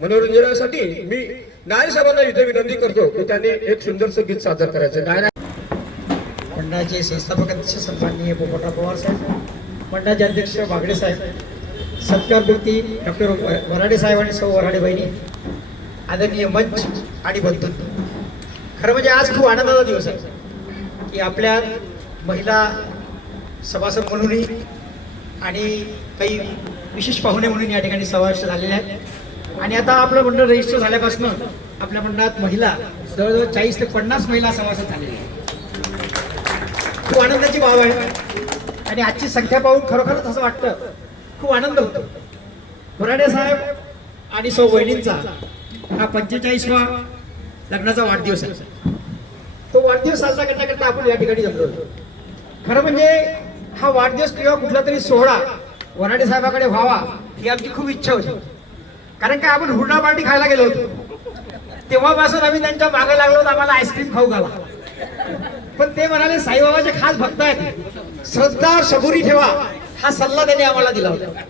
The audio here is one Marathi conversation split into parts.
मनोरंजनासाठी मी नायर साहेबांना इथे विनंती करतो की त्यांनी एक सुंदरसं गीत सादर करायचं. नायर मंडळाचे संस्थापक अध्यक्ष सन्माननीय पोपटराव पवार साहेब, मंडळाचे अध्यक्ष बागडे साहेब, सत्कारमूर्ती डॉक्टर वराडे साहेब आणि सौ वराडे बहिणी, आदरणीय मंच आणि बंधू. खरं म्हणजे आज खूप आनंदाचा दिवस आहे की आपल्या महिला सभासद म्हणूनही आणि काही विशेष पाहुणे म्हणून या ठिकाणी समाविष्ट झालेले आहेत. आणि आता आपलं मंडळ रजिस्टर झाल्यापासून आपल्या मंडळात महिला जवळजवळ 40 ते 50 महिला सभासद झालेल्या आहेत. खूप आनंदाची बाब आहे आणि आजची संख्या पाहून खरोखरच असं वाटतं, खूप आनंद होतो. वराडे साहेब आणि सौ बहिणींचा हा 45वा लग्नाचा वाढदिवस आहे. तो वाढदिवस साजरा करता आपण या ठिकाणी जमलो. खरं म्हणजे हा वाढदिवस किंवा कुठला तरी सोहळा वराडे साहेबाकडे व्हावा ही आमची खूप इच्छा होती. कारण काय आपण हुरडा पार्टी खायला गेलो होतो, तेव्हापासून आम्ही त्यांच्या मागे लागलो होतो आम्हाला आईस्क्रीम खाऊ घाला. पण ते म्हणाले साईबाबाचे खास भक्त आहेत, श्रद्धा सबुरी ठेवा, हा सल्ला त्यांनी आम्हाला दिला होता.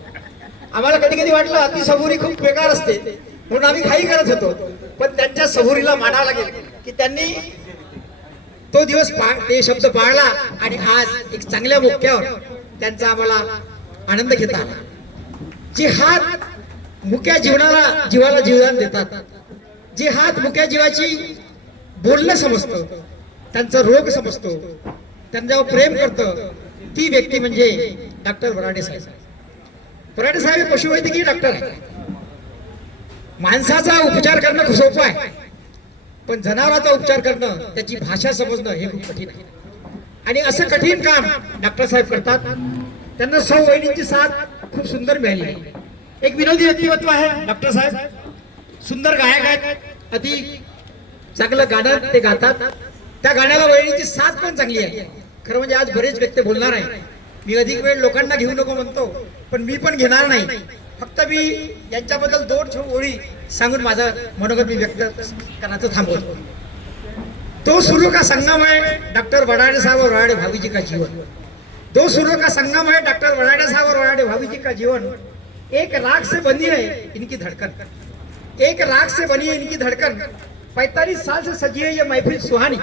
आम्हाला कधी कधी वाटलं ती सबुरी खूप बेकार असते म्हणून आम्ही घाई करत होतो, पण त्यांच्या सबुरीला मानावं लागेल की त्यांनी तो दिवस ते शब्द पाळला आणि आज एक चांगल्या मोक्यावर त्यांचा आम्हाला आनंद घेता आला. जे हात मुक्या जीवाला जीवदान देतात, जे हात मुक्या जीवाची बोलणं समजतं, त्यांचा रोग समजतो, त्यांच्यावर प्रेम करतं, ती व्यक्ती म्हणजे डॉक्टर वराडे साहेब. वराडे साहेब पशुवैद्यकीय डॉक्टर आहे. माणसाचा उपचार करणं खूप सोपं आहे, पण जनावरांचा उपचार करणं, त्याची भाषा समजणं हे खूप कठीण आहे. आणि असं कठीण काम डॉक्टर साहेब करतात. त्यांना सौ वहिनींची साथ खूप सुंदर मिळाली आहे. एक विनोदी व्यक्तिमत्व आहे डॉक्टर साहेब, सुंदर गायक आहेत, अति चांगलं गाणं ते गातात. त्या गाण्याला वहिनीची साथ पण चांगली आहे. खरं म्हणजे आज बरेच व्यक्ती बोलणार आहे, मी अधिक वेळ लोकांना घेऊ नको म्हणतो, पण मी पण घेणार नाही. फक्त मी यांच्याबद्दल 2 ओळी सांगून माझं मनोगत मी व्यक्त करण्याचं थांबवतो. तो सुरू का संगम है डॉक्टर वराडे साहब और वराडे भाभी जी का जीवन, दो सुरों का संगम है डॉक्टर वराडे साहब और वराडे भाभी जी का जीवन. एक राग से बनी है इनकी धड़कन, एक राग से बनी है इनकी धड़कन. 45 साल से सजी है ये महफिल सुहानी,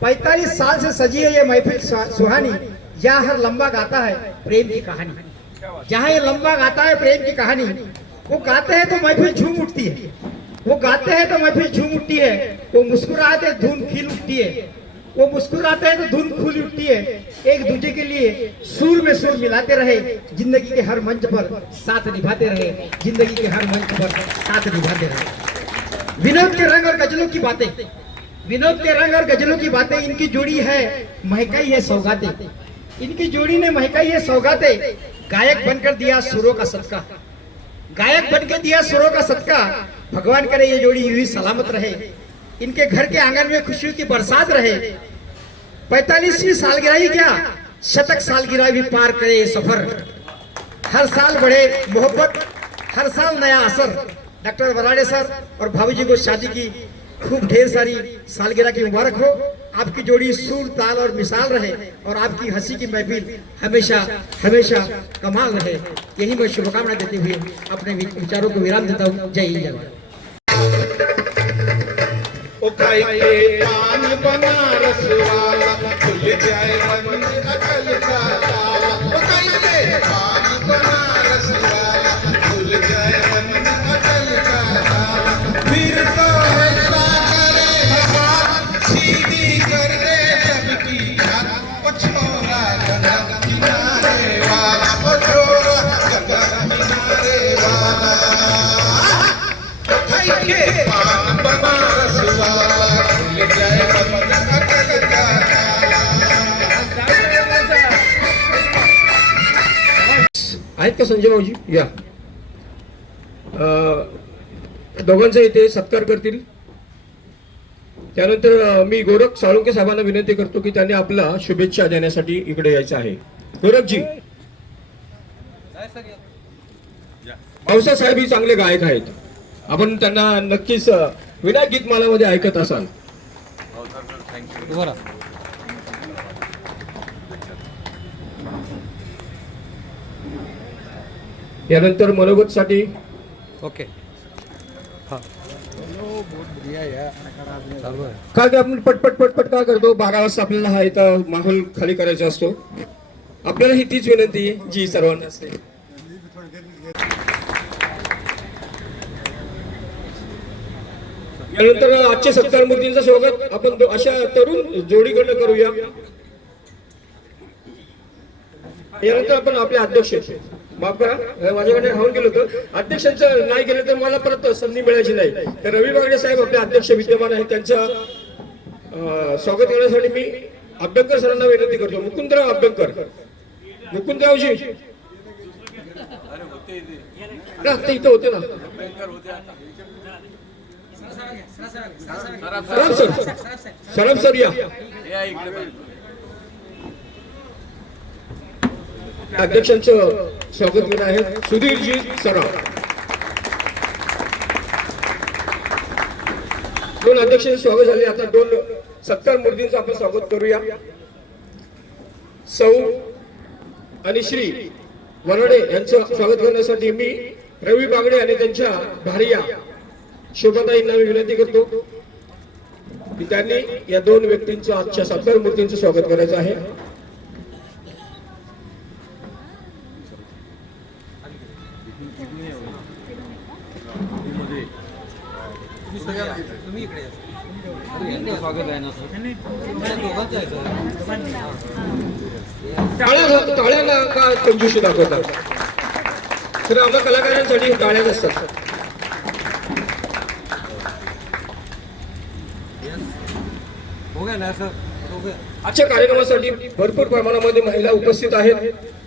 45 साल से सजी है ये महफिल सुहानी. जहाँ हर लंबा गाता है प्रेम की कहानी, जहाँ ये लंबा गाता है प्रेम की कहानी. वो गाते हैं तो महफिल झूम उठती है, वो गाते हैं तो महफिल झूम उठती है. वो मुस्कुराते धुन खिल उठती है, वो मुस्कुराते हैं तो धुन खुल उठती है. एक दूसरे के लिए सुर में सुर मिलाते रहे, जिंदगी के हर मंच पर साथ निभाते रहे, जिंदगी के हर मंच पर साथ निभाते रहे. विनोद के रंग और गजलों की बातें, विनोद के रंग और गजलों की बातें, इनकी जोड़ी है महकाई है सौगातें, इनकी जोड़ी ने महकाई है सौगातें. गायक बनकर दिया सुरों का सदका, गायक बनकर दिया सुरों का सदका. भगवान करे ये जोड़ी यूं ही सलामत रहे, इनके घर के आंगन में खुशियों की बरसात रहे. 45वीं सालगिरह ही क्या, शतक सालगिरह भी पार करे ये सफर. हर साल बढ़े मोहब्बत, हर साल नया असर. डॉक्टर वराडे सर और भाभी जी को शादी की खूब ढेर सारी सालगिरह की मुबारक हो. आपकी जोड़ी सूर ताल और मिसाल रहे और आपकी हंसी की महफिल हमेशा हमेशा कमाल रहे. यही मैं शुभकामना देते हुए अपने विचारों को विराम देता हूँ. जय हिंद, जय भारत. पान बनारस वाला खुल जाए मन अकल का ताला. पान बनारस वाला खुल जाए मन अकल का ताला. फिर तो ऐसा करे भगवान सीधी कर दे सबकी जान. छोरा गंगा किनारे वाला, छोरा गंगा किनारे वाला. पान बनारस वाला खुल जाए मन अकल का ताला. आहेत का संजय भाऊजी? या. दोघांचा इथे सत्कार करतील. त्यानंतर मी गोरख साळुंके साहेबांना विनंती करतो की त्यांनी आपला शुभेच्छा देण्यासाठी इकडे यायचं आहे. गोरखजी. पावसा साहेब ही चांगले गायक आहेत. आपण त्यांना नक्कीच विनायक गीतमालामध्ये ऐकत असाल. यानंतर मनोगत साठी ओके काय आपण पटपट का करतो? 12 वाजता आपल्याला हा इथं माहोल खाली करायचा असतो. आपल्याला ही तीच विनंती आहे जी सर्वांना असते. यानंतर आजच्या सत्कार मूर्तींचं स्वागत आपण अशा तरुण जोडीकडनं करूया. यानंतर आपण आपले अध्यक्ष, माफ करा माझ्याकडे राहून गेलो होतं, अध्यक्षांचं नाही गेलं तर मला परत संधी मिळायची नाही. तर रवी बागडे साहेब आपले अध्यक्ष विद्यमान आहेत, त्यांच्या स्वागत करण्यासाठी मी अभ्यंकर सरांना विनंती करतो. मुकुंदराव अभ्यंकर. मुकुंदरावजी ते इथं होते ना. सराफ सर या. अध्यक्षांचं स्वागत करत आहे सुधीरजी सराफ. दोन अध्यक्षांचे स्वागत झाले. आता दोन सत्कार मूर्तींचं आपण स्वागत करूया. सौ आणि श्री वरडे यांचं स्वागत करण्यासाठी मी रवी बागडे आणि त्यांच्या भार्या शोभाताईंना मी विनंती करतो की त्यांनी या दोन व्यक्तींचं आजच्या सत्कार मूर्तींचं स्वागत करायचं आहे. स्वागत आहे ना टाळ्या का कंजूशी दाखवतात? तर आपल्या कलाकारांसाठी टाळ्या नसतात. आजच्या कार्यक्रमासाठी भरपूर प्रमाणामध्ये महिला उपस्थित आहेत.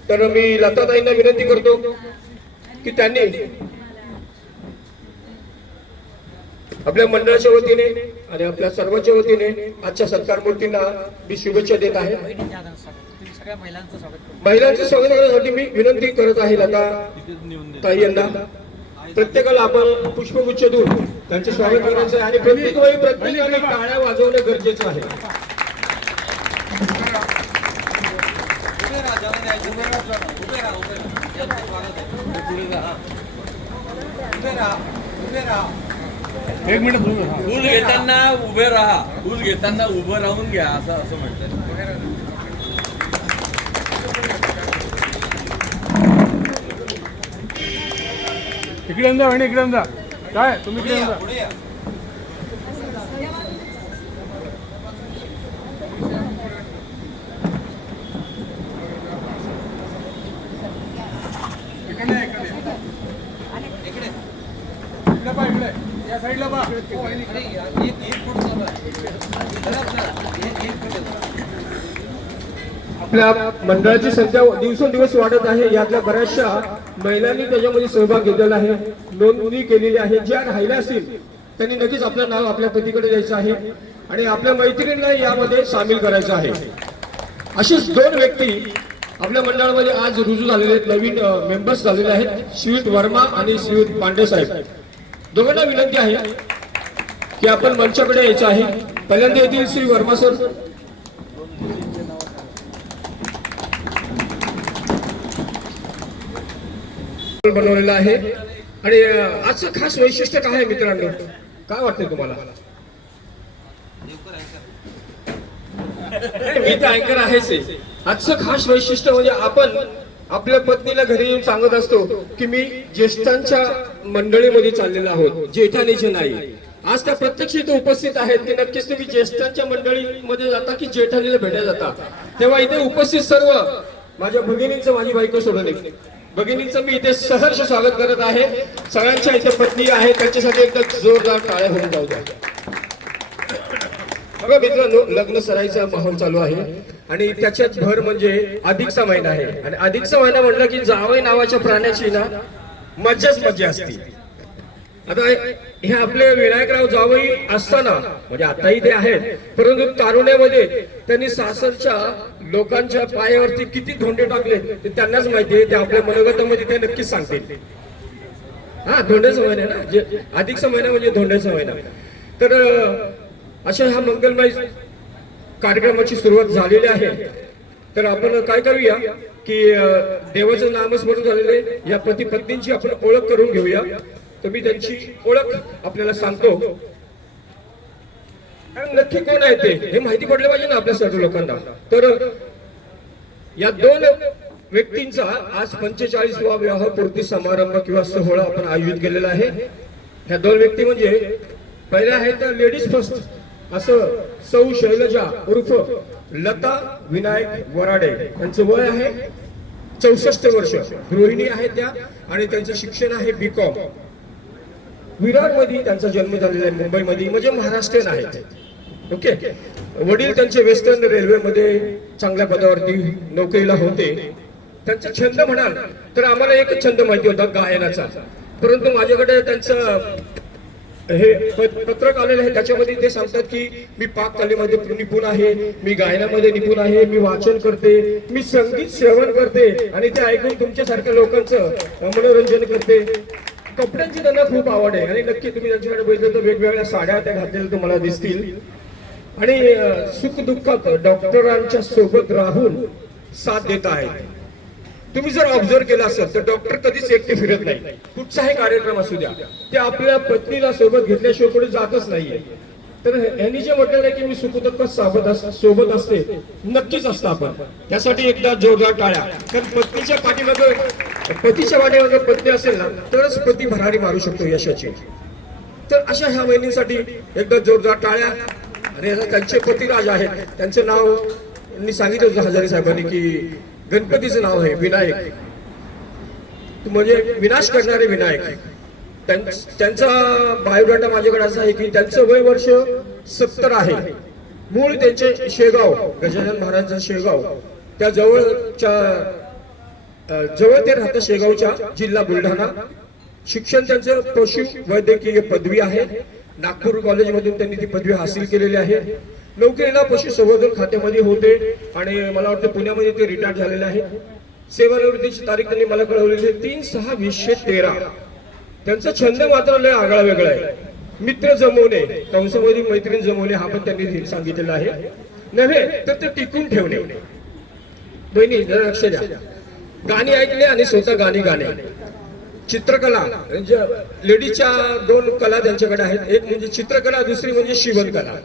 तर मी लताताईंना विनंती करतो की त्यांनी आपल्या मंडळाच्या वतीने आणि आपल्या सर्वांच्या वतीने आजच्या सत्कार मूर्तींना मी शुभेच्छा देत आहे. महिलांचं स्वागत करण्यासाठी मी विनंती करत आहे लता ताई यांना. प्रत्येकाला आपण पुष्पगुच्छ देऊन त्यांचे स्वागत करायचं आहे आणि प्रत्येक वेळी प्रत्येकाने टाळ्या वाजवणं गरजेचं आहे. एक मिनिट फूल घेताना उभे राहा. फूल घेताना उभं राहून घ्या असं म्हणतात. इकडे जा आणि इकडे जा. काय तुम्ही इकडे जा. इकडे पा इकडे या साईडला पा. आपल्या मंडळाची संख्या दिवसेंदिवस वाढत आहे. यातल्या बऱ्याचशा महिलांनी त्याच्यामध्ये सहभाग घेतलेला आहे, नोंदणी केलेली आहे. ज्या राहिल्या असतील त्यांनी नक्कीच आपलं नाव आपल्या पतीकडे द्यायचं आहे आणि आपल्या मैत्रिणींना यामध्ये सामील करायचं आहे. अशीच दोन व्यक्ती आपल्या मंडळामध्ये आज रुजू झालेले आहेत, नवीन मेंबर्स झालेले आहेत, श्रीयुत वर्मा आणि श्रीयुत पांडे साहेब. दोघांना विनंती आहे की आपण मंचाकडे यायचं आहे. पहिल्यांदा येतील श्री वर्मा सर. बनवलेला आहे आणि आजचं खास वैशिष्ट्य काय आहे मित्रांनो, काय वाटतंय तुम्हाला? मी तर अँकर आहेच. आजचं खास वैशिष्ट्य म्हणजे आपण आपल्या पत्नीला घरी येऊन सांगत असतो की मी ज्येष्ठांच्या मंडळीमध्ये चाललेलो आहोत, जेठानीचे नाही. आज त्या प्रत्यक्ष इथे उपस्थित आहेत की नक्कीच तुम्ही ज्येष्ठांच्या मंडळीमध्ये जाता की जेठानीला भेटायला जाता. तेव्हा इथे उपस्थित सर्व माझ्या भगिनींचं, माझी बायको सोडून भगिनींचं मी इथे सहर्ष स्वागत करत आहे. सगळ्यांच्या इथे पत्नी आहे, त्यांच्यासाठी एकदा जोरदार टाळ्या होऊन जाऊ द्या. बघा मित्रांनो, लग्न सराईचा माहोल चालू आहे आणि त्याच्यात भर म्हणजे अधिकचा महिना आहे. आणि अधिकचा महिना म्हटलं की जावई नावाच्या प्राण्याची ना मज्जाच मज्जा असते. आता हे आपले विनायकराव जावई असताना म्हणजे आताही ते आहेत, परंतु तारुण्यामध्ये त्यांनी सासरच्या लोकांच्या पायावरती किती धोंडे टाकले ते त्यांनाच माहिती आहे. ते आपल्या मनोगतामध्ये ते नक्कीच सांगतील. हा धोंड्याचा महिना ना, जे अधिकचा महिना म्हणजे धोंड्याचा महिना. तर अशा ह्या मंगलमय कार्यक्रमाची सुरुवात झालेली आहे. तर आपण काय करूया की देवाचं नामस्मरण झालेले या पती पत्नींची आपण ओळख करून घेऊया. तर मी त्यांची ओळख आपल्याला सांगतो. नक्की कोण आहे ते हे माहिती पडलं पाहिजे ना आपल्या सर्व लोकांना. तर या दोन व्यक्तींचा आज 45वा विवाह पूर्ती समारंभ किंवा सोहळा आपण आयोजित केलेला आहे. ह्या दोन व्यक्ती म्हणजे पहिल्या आहेत लेडीज फर्स्ट असं सौ शैलजा उर्फ लता विनायक वराडे. त्यांचं वय आहे 64 वर्ष. गृहिणी आहेत त्या आणि त्यांचं शिक्षण आहे B.Com. विरारमध्ये त्यांचा जन्म झालेला आहे, मुंबईमध्ये, म्हणजे महाराष्ट्रीयन आहेत. ओके. वडील त्यांचे वेस्टर्न रेल्वेमध्ये चांगल्या पदावरती नोकरीला होते. त्यांचा छंद म्हणाल तर आम्हाला एकच छंद माहिती होता गायनाचा, परंतु माझ्याकडे त्यांचं हे पत्रक आलेलं आहे. त्याच्यामध्ये ते सांगतात की मी पाककलेमध्ये निपुण आहे, मी गायनामध्ये निपुण आहे, मी वाचन करते, मी संगीत श्रवण करते आणि ते ऐकून तुमच्यासारख्या लोकांचं मनोरंजन करते. कपड्यांची त्यांना खूप आवड आहे आणि नक्की तुम्ही त्यांच्याकडे बघितलं तर वेगवेगळ्या साड्या त्या घातलेल्या तुम्हाला दिसतील. आणि सुखदुःखात डॉक्टरांच्या सोबत राहून साथ देत आहेत. तुम्ही जर ऑब्झर्व केलं असेल तर डॉक्टर कधीच एकटे फिरत नाही. कुठचाही कार्यक्रम असू द्या ते आपल्या पत्नीला सोबत घेतल्याशिवाय पुढे जातच नाहीये. तर यांनी जे म्हटलेलं आहे की मी सुखदुःखात सोबत असते, नक्कीच असतं आपण. त्यासाठी एकदा जोरदार टाळ्या. कारण पत्नीच्या पाठीमागे पत्नी असेल ना तरच पती भरारी मारू शकतो यशाची. तर अशा ह्या महिन्यांसाठी एकदा जोरदार टाळ्या. आणि त्यांचे पतिराज आहेत, त्यांचं नाव मी सांगितलं होतं हजारे साहेबांनी की गणपतीचं नाव आहे विनायक, म्हणजे विनाश करणारे विनायक. त्यांचा बायोडाटा माझ्याकडे असा आहे की त्यांचं वय वर्ष 70 आहे. मूळ त्यांचे शेगाव, गजानन महाराजांचं शेगाव, त्या जवळ ते राहतं, शेगावच्या, जिल्हा बुलढाणा. शिक्षण त्यांचं पशु वैद्यकीय पदवी आहे. नागपूर कॉलेजमधून त्यांनी ती पदवी हासिल केलेली आहे. नोकरीला पशुसंवर्धन खात्यामध्ये होते आणि मला वाटतं पुण्यामध्ये ते रिटायर झालेले आहे. सेवानिवृत्तीची तारीख त्यांनी मला कळवलेली आहे 3/6/2013. त्यांचा छंद मात्र लय आगळा वेगळा आहे. मित्र जमवणे, कंसामध्ये मैत्रीण जमवणे हा पण त्यांनी सांगितलेला आहे. नव्हे तर ते टिकून ठेवणे. बहिणी जरा लक्ष द्या. गाणी ऐकणे आणि स्वतः गाणी गाणे. चित्रकला म्हणजे लेडीजच्या 2 कला त्यांच्याकडे आहेत. एक म्हणजे चित्रकला, दुसरी म्हणजे शिवणकला.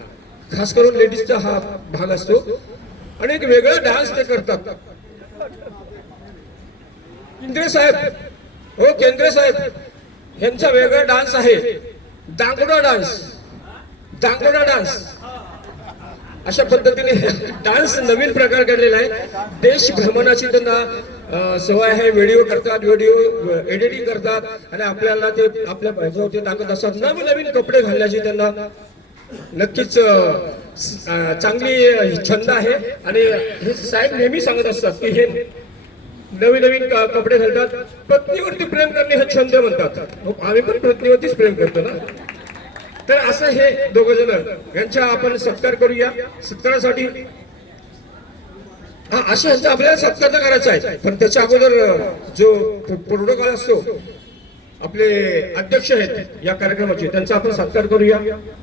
खास करून लेडीजचा हा भाग असतो. आणि एक वेगळा डान्स ते करतात. केंद्रे साहेब, हो केंद्रे साहेब, यांचा वेगळा डान्स आहे दांगोडा डान्स. दांगोडा डान्स अशा पद्धतीने डान्स नवीन प्रकार काढलेला आहे. देश भ्रमणाची त्यांना सवय आहे. व्हिडिओ करतात, व्हिडिओ एडिटिंग करतात आणि आपल्याला ते आपल्या ह्याच्यावरती टाकत असतात. नवीन कपडे घालण्याची त्यांना नक्कीच चांगली छंद आहे. आणि हे साहेब नेहमी सांगत असतात की हे नवीन कपडे घालतात. पत्नीवरती प्रेम करणे हे छंद म्हणतात. आम्ही पण पत्नीवरतीच प्रेम करतो ना. तर असं हे दोघ जण यांचा आपण सत्कार करूया. सत्कारासाठी अशा यांचा आपल्याला सत्कार करायचा आहे, पण त्याच्या अगोदर जो प्रोटोकॉल असतो, आपले अध्यक्ष आहेत या कार्यक्रमाचे, त्यांचा आपण सत्कार करूया.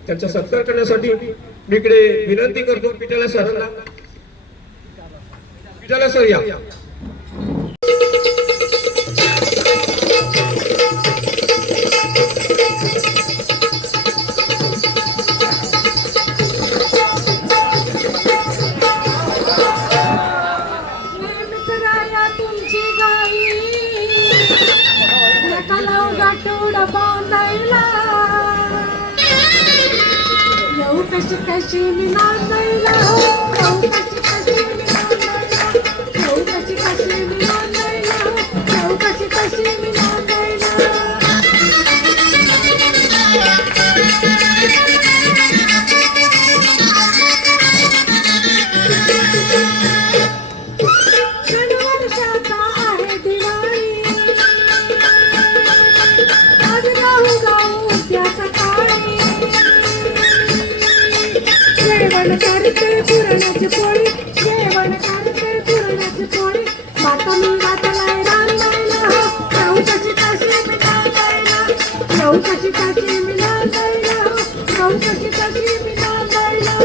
त्यांचा सत्कार करण्यासाठी मी इकडे विनंती करतो पिटाला सरांना. पिटाला सर या. कशी कशी मी नांदायला हो, कशी कशी मी नांदायला, कशी कशी मी नांदायला हो, कशी कशी मी नांदायला. चौकशी कशी मी नांदायला चौकशी कशी मी नांदायला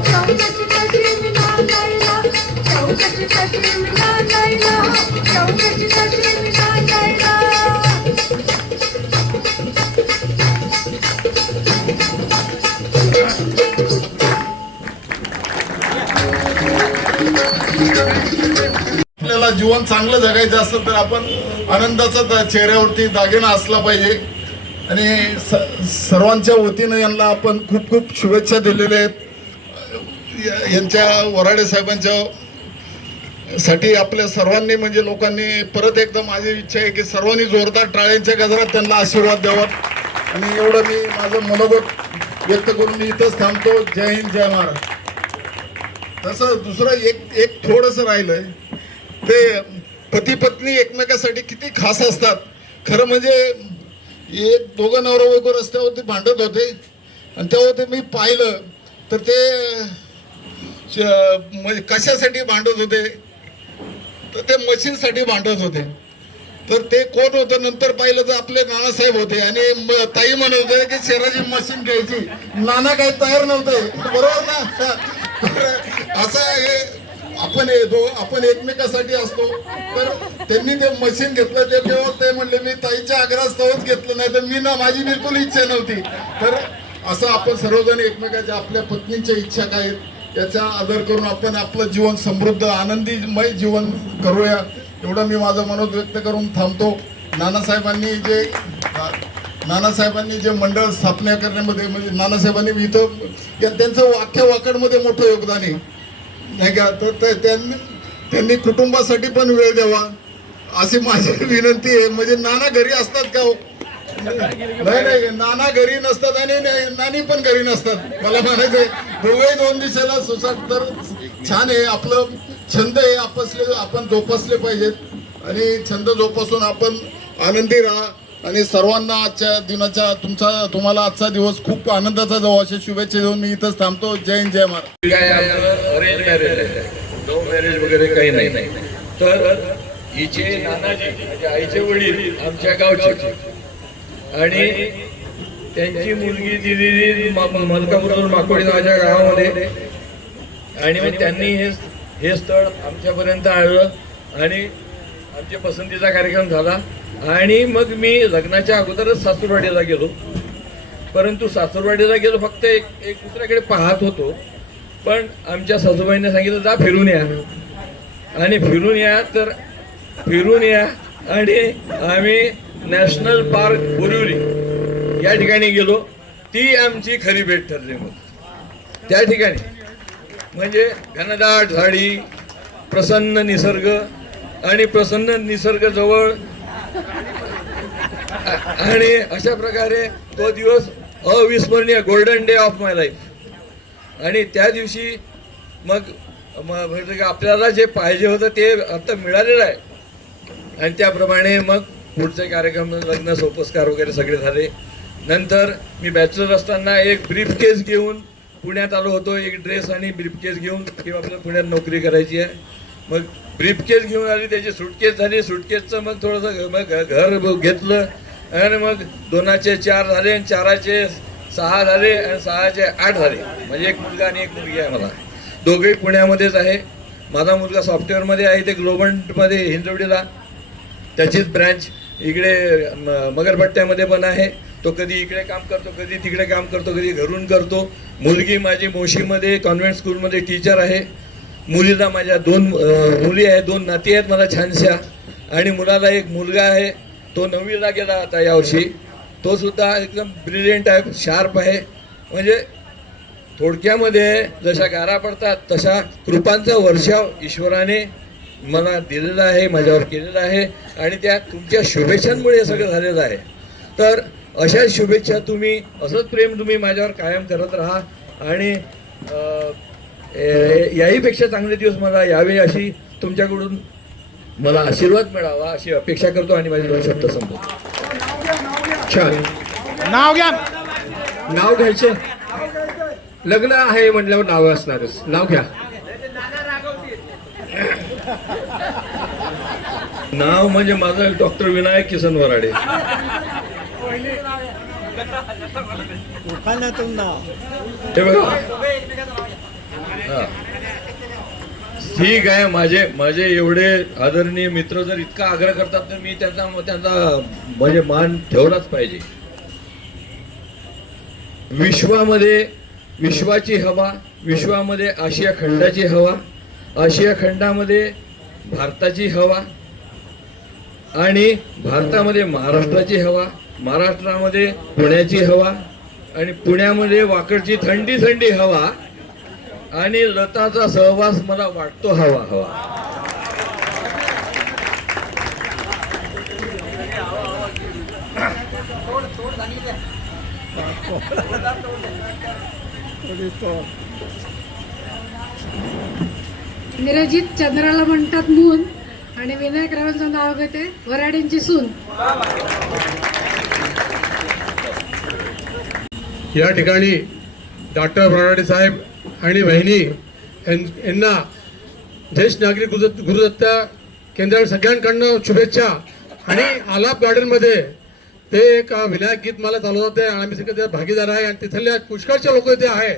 चौकशी कशी मी नांदायला चौकशी कशी मी नांदायला चौकशी कशी मी नांदायला आपल्याला जीवन चांगलं जगायचं असेल तर आपण आनंदाचा चेहऱ्यावरती दागिना असला पाहिजे. आणि सर्वांच्या वतीनं यांना आपण खूप खूप शुभेच्छा दिलेल्या आहेत. यांच्या वराडे साहेबांच्या साठी आपल्या सर्वांनी म्हणजे लोकांनी परत एकदा माझी इच्छा आहे की सर्वांनी जोरदार टाळ्यांच्या गजरात त्यांना आशीर्वाद द्यावा. आणि एवढं मी माझं मनोगत व्यक्त करून मी इथंच थांबतो. जय हिंद, जय महाराष्ट्र. तसं दुसरं एक थोडंसं राहिलंय ते पती पत्नी एकमेकासाठी किती खास असतात. खरं म्हणजे एक दोघं नवरा बायको रस्त्यावरती भांडत होते आणि तेव्हा ते मी पाहिलं तर ते म्हणजे कशासाठी भांडत होते तर ते मशीनसाठी भांडत होते. तर ते कोण होतं नंतर पाहिलं तर आपले नानासाहेब होते. आणि ताई म्हणत होते की शेराची मशीन घ्यायची. नाना काही तयार नव्हते. बरोबर ना. असं हे आपण एकमेकासाठी असतो. तर त्यांनी ते मशीन घेतलं ते तेव्हा ते म्हणले मी ताईच्या आग्रहास्तवच घेतलं नाही तर मी ना माझी बिलकुल इच्छा नव्हती. तर असं आपण सर्वजण एकमेकाच्या आपल्या पत्नीच्या इच्छा काय आहेत याचा आदर करून आपण आपलं जीवन समृद्ध आनंदीमय जीवन करूया एवढं मी माझं मनोगत व्यक्त करून थांबतो. नानासाहेबांनी जे मंडळ स्थापना करण्यामध्ये म्हणजे नानासाहेबांनी इथं त्यांचं वाक्यवाकडमध्ये मोठं योगदान आहे नाही का. तर त्यांनी कुटुंबासाठी पण वेळ द्यावा अशी माझी विनंती आहे. म्हणजे नाना घरी असतात का हो? नाही नाना घरी नसतात आणि नानी पण घरी नसतात. मला म्हणायचंय दोघे दोन दिवसाला सुसाट. तर छान आहे. आपलं छंद आहे आपण जोपासले पाहिजेत आणि छंद जोपासून आपण आनंदी राहा. आणि सर्वांना आजच्या दिनाच्या तुम्हाला आजचा दिवस खूप आनंदाचा जाऊ अशा शुभेच्छा देऊन मी इथंच थांबतो. जय हिंद, जय महाराष्ट्र. काय आमचं अरेंज मॅरेज आहे, लव्ह मॅरेज वगैरे काही नाही. तर हिचे नानाजी म्हणजे आईचे वडील आमच्या गावचे आणि त्यांची मुलगी दिलेली मलकापूर माकोडी नावाच्या गावामध्ये. आणि मग त्यांनी हे स्थळ आमच्यापर्यंत आणलं आणि आमच्या पसंतीचा कार्यक्रम झाला. आणि मग मी लग्नाच्या अगोदरच सासूरवाडीला गेलो. परंतु सासूरवाडीला गेलो फक्त एक दुसऱ्याकडे पाहत होतो. पण आमच्या सासूबाईंनी सांगितलं जा फिरून या. आणि फिरून या तर फिरून या. आणि आम्ही नॅशनल पार्क बोरिवली या ठिकाणी गेलो. ती आमची खरी भेट ठरली. मग त्या ठिकाणी म्हणजे घनदाट झाडी, प्रसन्न निसर्ग आणि प्रसन्न निसर्ग जवळ आणि अशा प्रकारे तो दिवस अविस्मरणीय golden day of my life आणि त्या दिवशी मग म्हणजे की आपल्याला जे पाहिजे होतं ते आता मिळालेलं आहे आणि त्याप्रमाणे मग पुढचे कार्यक्रम लग्न सोपस्कार वगैरे सगळे झाले. नंतर मी बॅचलर असताना एक ब्रीफ केस घेऊन पुण्यात आलो होतो, एक ड्रेस आणि ब्रीफ केस घेऊन किंवा आपल्याला पुण्यात नोकरी करायची आहे. मग ब्रीफ केस घेऊन आली, त्याची सुटकेस झाली, सुटकेसचं मग थोडंसं मग घर घेतलं आणि मग 2चे 4 झाले आणि 4चे 6 झाले आणि 6चे 8 झाले. म्हणजे एक मुलगा आणि एक मुलगी आहे मला. दोघेही पुण्यामध्येच आहे. माझा मुलगा सॉफ्टवेअरमध्ये आहे ते ग्लोबंटमध्ये हिंजवडीला, त्याचीच ब्रँच इकडे मगरपट्ट्यामध्ये पण आहे. तो कधी इकडे काम करतो, कधी तिकडे काम करतो, कधी घरून करतो. मुलगी माझी मोशीमध्ये कॉन्व्हेंट स्कूलमध्ये टीचर आहे. मुलीला माझ्या 2 मुली आहेत, 2 नाती आहेत मला छानशा. आणि मुलाला एक मुलगा आहे, तो 9वीला गेला आता यावर्षी. तो सुद्धा एकदम ब्रिलियंट आहे, शार्प आहे. म्हणजे थोडक्यामध्ये जशा गारा पडतात तशा कृपांचा वर्षाव ईश्वराने मला दिलेला आहे, माझ्यावर केलेला आहे आणि त्या तुमच्या शुभेच्छांमुळे हे सगळं झालेलं आहे. तर अशा शुभेच्छा तुम्ही, असंच प्रेम तुम्ही माझ्यावर कायम करत राहा आणि याहीपेक्षा चांगले दिवस मला यावे अशी तुमच्याकडून मला आशीर्वाद मिळावा अशी अपेक्षा करतो आणि माझे 2 शब्द संपवतो. छान. नाव घ्या. नाव घ्यायचे. लग्न आहे म्हटल्यावर नाव असणारच. नाव घ्या. नाव म्हणजे माझं डॉक्टर विनायक किसन वराडे. हे बघा, हा ठीक आहे. माझे एवढे आदरणीय मित्र जर इतका आग्रह करतात तर मी त्यांचा म्हणजे मान ठेवलाच पाहिजे. विश्वामध्ये विश्वाची हवा, विश्वामध्ये आशिया खंडाची हवा, आशिया खंडामध्ये भारताची हवा आणि भारतामध्ये महाराष्ट्राची हवा, महाराष्ट्रामध्ये पुण्याची हवा आणि पुण्यामध्ये वाकडची थंडी थंडी हवा आणि लताचा सहवास मला वाटतो हवा हवा. इंग्रजीत चंद्राला म्हणतात मून आणि विनायकरावांचं नाव घेते वराडेंची सून. या ठिकाणी डॉक्टर वराडे साहेब आणि बहिणी यांना ज्येष्ठ नागरिक गुरुदत्ता केंद्र सगळ्यांकडनं शुभेच्छा. आणि आलाप गार्डनमध्ये ते एक विनायक गीतमाला चालवतात ते आम्ही सगळे त्या भागीदार आहे आणि तिथल्या पुष्कळचे लोक ते आहे.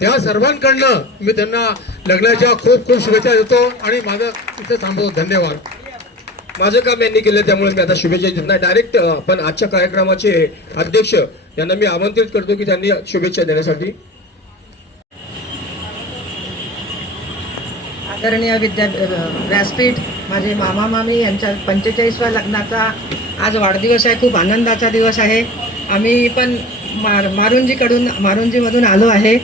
त्या सर्वांकडनं मी त्यांना लग्नाच्या खूप खूप शुभेच्छा देतो आणि माझं इथे थांबवतो. धन्यवाद. माझं काम यांनी केलं त्यामुळे मी आता शुभेच्छा देत नाही. डायरेक्ट आपण आजच्या कार्यक्रमाचे अध्यक्ष यांना मी आमंत्रित करतो की त्यांनी शुभेच्छा देण्यासाठी. आदरणीय व्यासपीठ, माझे मामा मामी यांच्या 45व्या लग्नाचा आज वाढदिवस आहे. खूप आनंदाचा दिवस आहे. आम्ही पण मारुंजीमधून आलो आहे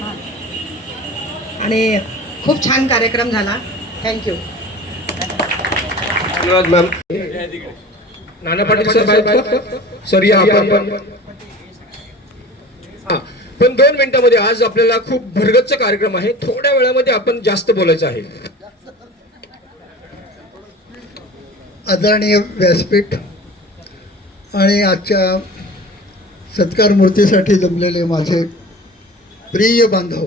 आणि खूप छान कार्यक्रम झाला. थँक्यू. धन्यवाद मॅम. नाना पाटील सर या आपण पण 2 मिनिटांमध्ये आज आपल्याला खूप भरगच्च कार्यक्रम आहे. थोड्या वेळामध्ये आपण जास्त बोलायचं आहे. आदरणीय व्यासपीठ आणि आजच्या सत्कार मूर्तीसाठी जमलेले माझे प्रिय बांधव,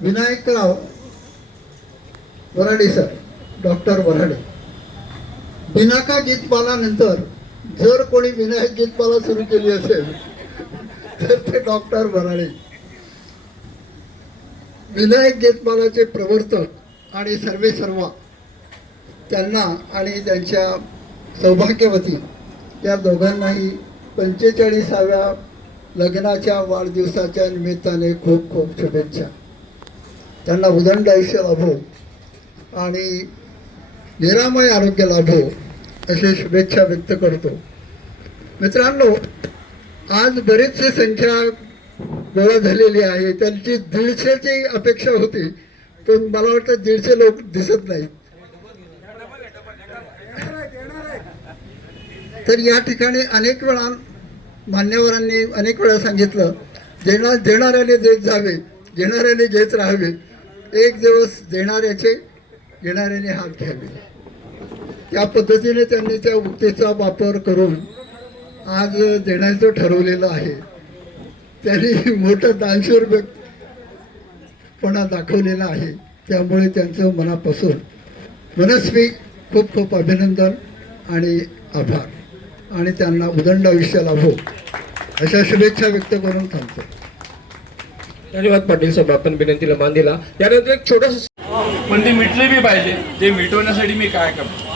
Vinayakrao Varade sir, doctor Varade. Binaca Geetmala नंतर जर कोणी विनायक गीतमाला सुरू केली असेल तर ते डॉक्टर वराडे. विनायक गीतमालाचे प्रवर्तक आणि सर्वेसर्वा त्यांना आणि त्यांच्या सौभाग्यवती त्या दोघांनाही 45व्या लग्नाच्या वाढदिवसाच्या निमित्ताने खूप खूप शुभेच्छा. त्यांना उदंड आयुष्य लाभो आणि निरामय आरोग्य लाभो अशी शुभेच्छा व्यक्त करतो. मित्रांनो, आज बरेचसे संख्या गोळा झालेली आहे. त्यांची 150ची अपेक्षा होती पण मला वाटतं 150 लोक दिसत नाहीत. तर या ठिकाणी अनेक वेळा मान्यवरांनी अनेक वेळा सांगितलं देणाऱ्याने देत जावे, घेणाऱ्याने घेत राहावे. एक दिवस देणाऱ्याचे घेणाऱ्याने हात घ्यावे. त्या पद्धतीने त्यांनी त्या उक्तीचा वापर करून आज देण्याचं ठरवलेलं आहे. त्यांनी मोठं दानशूर व्यक्तीपणा दाखवलेला आहे. त्यामुळे त्यांचं मनापासून मनस्वी खूप खूप अभिनंदन आणि आभार आणि त्यांना उदंड आयुष्य लाभो अशा शुभेच्छा व्यक्त करून थांबतो. धन्यवाद पाटील साहेब, आपण विनंतीला मान दिला. त्यानंतर एक छोटस पण ती मिटली बी पाहिजे. ते मिटवण्यासाठी मी काय करतो?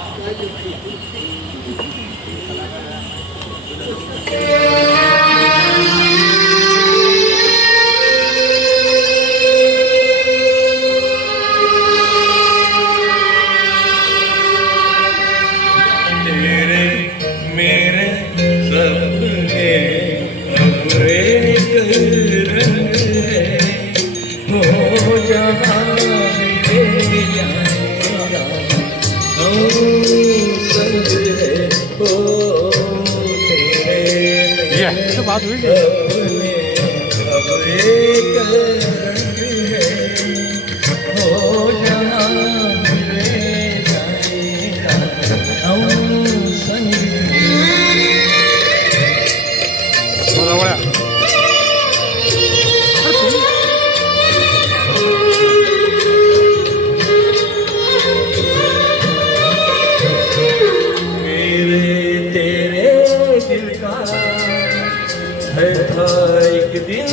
एक दिन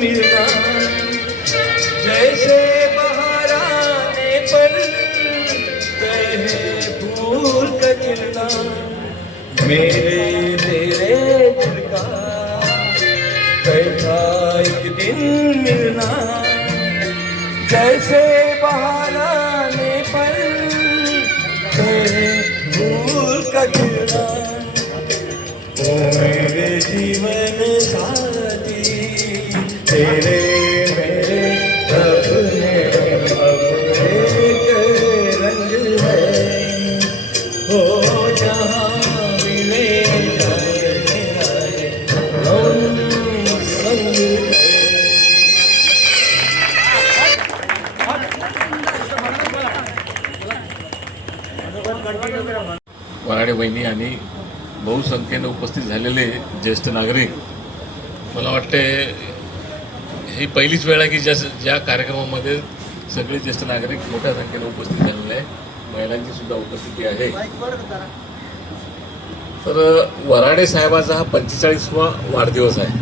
मिलना जैसे बहार आने पर कहे फूल का खिलना, मेरे तेरे दिल का कैसा एक दिन मिलना जैसे बहार आने पर कहे फूल का खिलना। ओ मेरे जीवन साथी तेरे मेरे सपने अब एक रंग है, हो जहाँ मिले जाए हम संग है। वराडे वहिनी आणि बहुसंख्येने उपस्थित झालेले ज्येष्ठ नागरिक, मला वाटते ही पहिलीच वेळ आहे की ज्या कार्यक्रमामध्ये सगळे ज्येष्ठ नागरिक मोठ्या संख्येने उपस्थित झालेले आहे. महिलांची सुद्धा उपस्थिती आहे. तर वराडे साहेबाचा हा 45वा वाढदिवस आहे.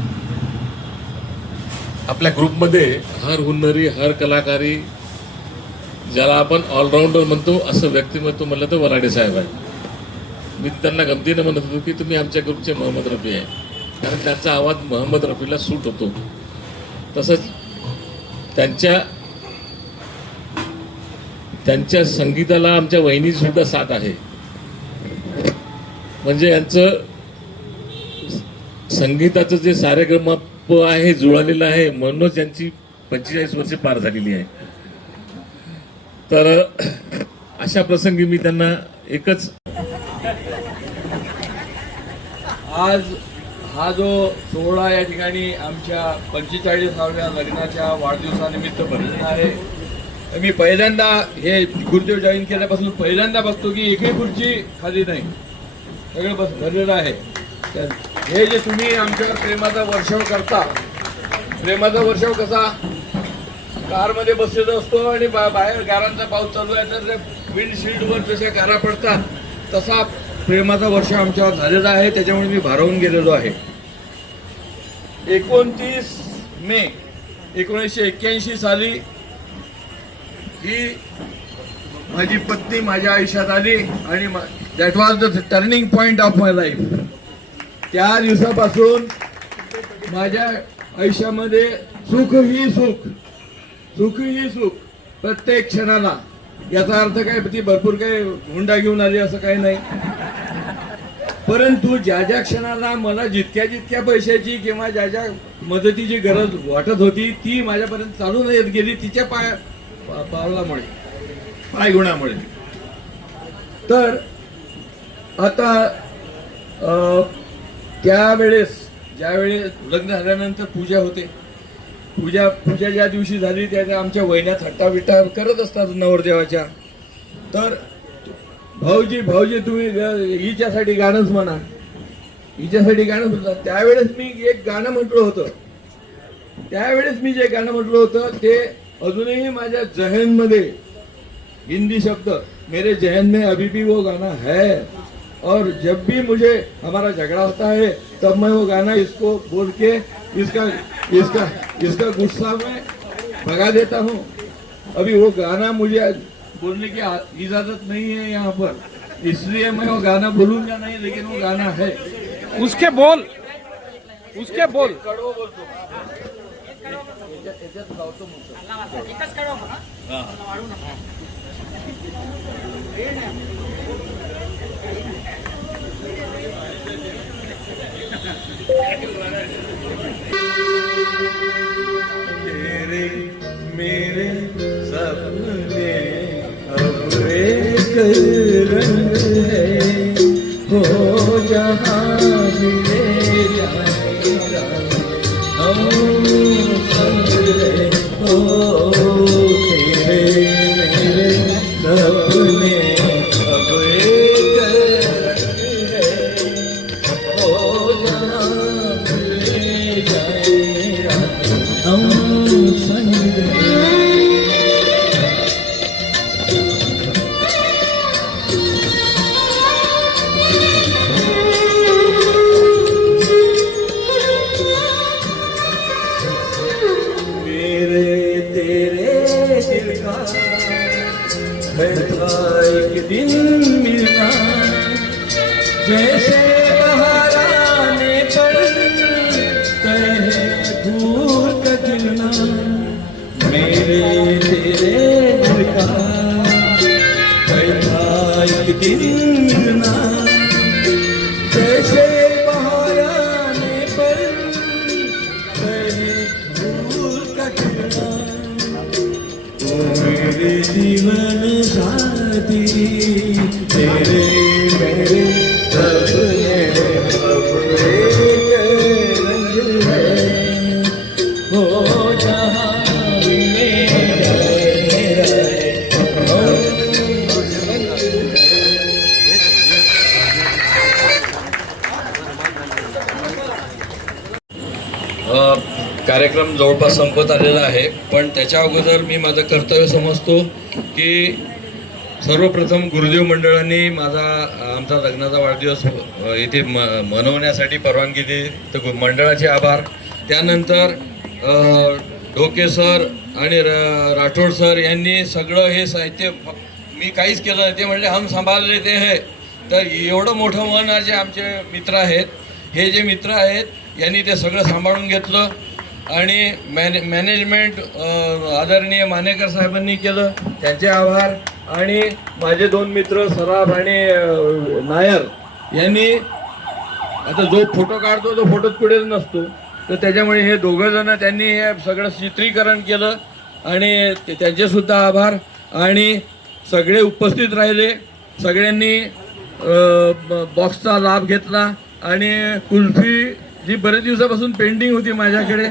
आपल्या ग्रुपमध्ये हर हुन्नरी हर कलाकारी ज्याला आपण ऑलराऊंडर म्हणतो असं व्यक्तिमत्व म्हणलं तर वराडे साहेब आहे. मी त्यांना गमतीनं म्हणत होतो की तुम्ही आमच्या ग्रुपचे मोहम्मद रफी आहे, कारण त्यांचा आवाज मोहम्मद रफीला सूट होतो. तसंच त्यांच्या संगीताला आमच्या वहिनीची सुद्धा साथ आहे. म्हणजे यांचं संगीताचं जे सारेगमप आहे जुळलेलं आहे, म्हणूनच यांची 45 वर्षे पार झालेली आहे. तर अशा प्रसंगी मी त्यांना एकच आज हा जो सोहळा या ठिकाणी आमच्या 45व्या लग्नाच्या वाढदिवसानिमित्त भरलेला आहे. मी पहिल्यांदा हे गुरुदेव जॉईन केल्यापासून पहिल्यांदा बघतो की एकही खुर्ची खाली नाही, सगळं बस भरलेलं आहे. तर हे जे तुम्ही आमच्यावर प्रेमाचा वर्षाव करता, प्रेमाचा वर्षाव कसा कारमध्ये बसलेलो असतो आणि बाहेर गारांचा पाऊस चालू आहे तर विंडशिल्डवर जशा गारा पडतात तसा प्रेमाचा वर्ष आमच्यावर झालेला आहे. त्याच्यामुळे मी भारावून गेलेलो आहे. 29 मे 1981 साली ही माझी पत्नी माझ्या आयुष्यात आली आणि that was the turning point of my life. त्या दिवसापासून माझ्या आयुष्यामध्ये सुख ही सुख प्रत्येक क्षणाला. याचा अर्थ काय ती भरपूर काही हुंडा घेऊन आली असं काही नाही, परंतु ज्या ज्या क्षणाला मला जितक्या पैशाची किंवा ज्या मदतीची गरज वाटत होती ती माझ्यापर्यंत चालू येत गेली तिच्या पावलामुळे, पायगुणामुळे. तर आता त्यावेळेस ज्यावेळेस लग्न झाल्यानंतर पूजा होते पूजा ज्या दिवशी झाली त्या आमच्या वहिन्या थट्टा करत असतात नवरदेवाच्या. तर भाऊजी तुम्ही हिच्यासाठी गाणंच म्हणा, हिच्यासाठी गाणं म्हणा. त्यावेळेस मी एक गाणं म्हटलं होतं, त्यावेळेस मी जे गाणं म्हटलं होतं ते अजूनही माझ्या जहन मध्ये, हिंदी शब्द मेरे जहन में अभी भी वो गाना है. और जब भी मुझे हमारा झगड़ा होता है तब मैं वो गाना इसको बोल के इसका गुस्सा मैं भगा देता हूँ. अभी वो गाना मुझे बोलने की इजाजत नहीं है यहाँ पर, इसलिए मैं वो गाना बोलूंगा नहीं, लेकिन वो गाना है. उसके बोल तेरे मेरे सपने अब एक रंग है, हो जहाँ मिले जाएगा हम संग रहे. हो तेरे मेरे सपने अब एक रंग है, हो जहाँ मिले जाएगा हम संग रहे. मेरे तेरे दिल का फैसला एक दिन मिलना, जैसे बाहर आने पर कहे फूल का खिलना. मेरे तेरे दिल का फैसला एक दिन मिलना, जैसे बाहर आने पर कहे फूल का खिलना. तू मेरे जीवन साथी, तेरे मेरे सपने अब एक रंग है, हो जहाँ मेरा कार्यक्रम जवळपास संपत आलेला आहे. पण त्याच्या अगोदर मी माझं कर्तव्य समजतो की सर्वप्रथम गुरुदेव मंडळांनी आमचा लग्नाचा वाढदिवस इथे मनवण्यासाठी परवानगी दिली, तर मंडळाचे आभार. त्यानंतर ढोके सर आणि राठोड सर यांनी सगळं हे साहित्य, मी काहीच केलं नाही, ते म्हणले हम सांभाळ लेते है. तर एवढं मोठं मन जे आमचे मित्र आहेत, हे जे मित्र आहेत यांनी ते सगळं सांभाळून घेतलं. आणि मॅनेजमेंट आदरणीय मानेकर साहेबांनी केलं, त्यांचे आभार. आणि माझे दोन मित्र सराफ आणि नायर यांनी, आता जो फोटो काढतो तो फोटोत पुढेच नसतो, तर त्याच्यामुळे हे दोघं जण त्यांनी हे सगळं चित्रीकरण केलं आणि त्यांचे सुद्धा आभार. आणि सगळे उपस्थित राहिले, सगळ्यांनी बॉक्सचा लाभ घेतला. आणि कुल्फी जी बरेच दिवसापासून पेंडिंग होती माझ्याकडे,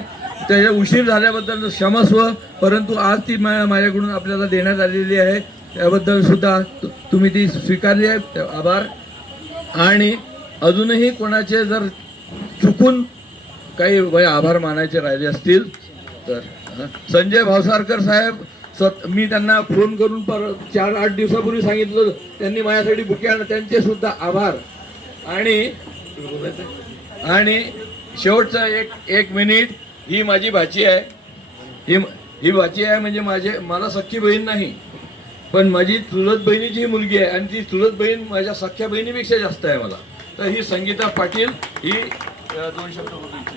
त्याच्या उशीर झाल्याबद्दल क्षमस्व, परंतु आज ती माझ्याकडून आपल्याला देण्यात आलेली आहे, त्याबद्दल सुद्धा तुम्ही ती स्वीकारली आहे, आभार. आणि अजूनही कोणाचे जर चुकून काही आभार मानायचे राहिले असतील तर संजय भावसारकर साहेब, मी त्यांना फोन करून 4-8 दिवसापूर्वी सांगितलं, त्यांनी माझ्यासाठी बुके आणलं, त्यांचे सुद्धा आभार. आणि शेवटचा एक मिनिट, ही माझी भाची आहे, ही भाची आहे म्हणजे मला सख्खी बहीण नाही, पण माझी चुलत बहिणीची मुलगी आहे. आणि ती चुलत बहीण माझ्या सख्ख्या बहिणीपेक्षा जास्त आहे मला. तर ही संगीता पाटील, ही 2 शब्द बोलू इच्छिते.